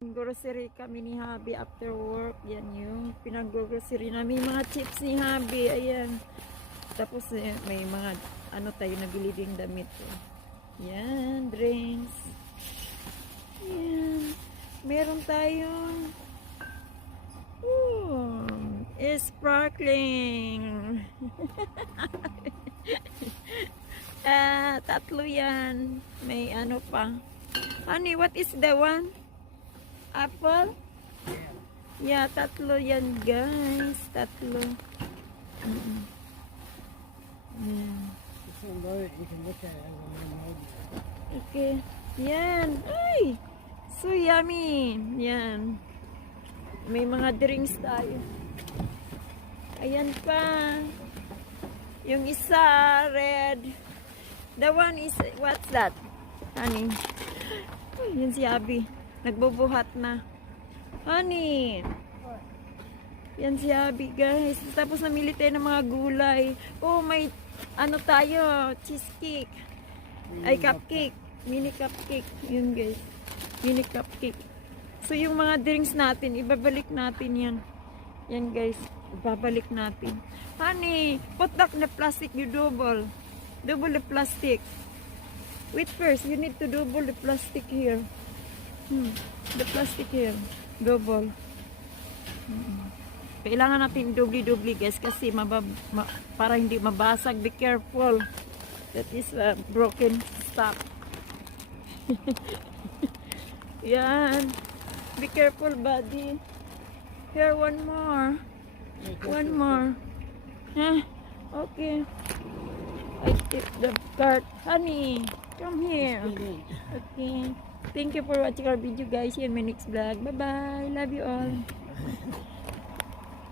Grocery kami ni Habi after work. Yan yung pinag-grocery namin. Mga chips ni Habi. Ayan. Tapos may mga ano tayo nabili ding damit. Yan. Drinks. Yan. Meron tayong sparkling. Tatlo yan. May ano pa. Honey, what is the one? Apple? Yeah, tatlo yan guys. Tatlo. Okay. Yan. Ay! So yummy. Yan. May mga drinks tayo. Ayan pa. Yung isa, red. The one is, what's that? Honey. Yan si Abby. Nagbubuhat na. Honey. Yan si Abby, guys. Tapos namili tayo ng mga gulay. Oh, may ano tayo. Cheesecake. Ay, cupcake. Mini cupcake. Yun, guys. Mini cupcake. So, yung mga drinks natin, ibabalik natin yan. Yan, guys. Ibabalik natin. Honey, put back the plastic. You double. Double the plastic. Wait first. You need to double the plastic here. The plastic here. Double. Kailangan natin dubli-dubli guys kasi para hindi mabasag. Be careful. That is broken stock. Yan. Be careful buddy. Here one more. One more. Okay. I take the cart. Honey, come here. Okay. Thank you for watching our video guys. See you in my next vlog. Bye bye. Love you all.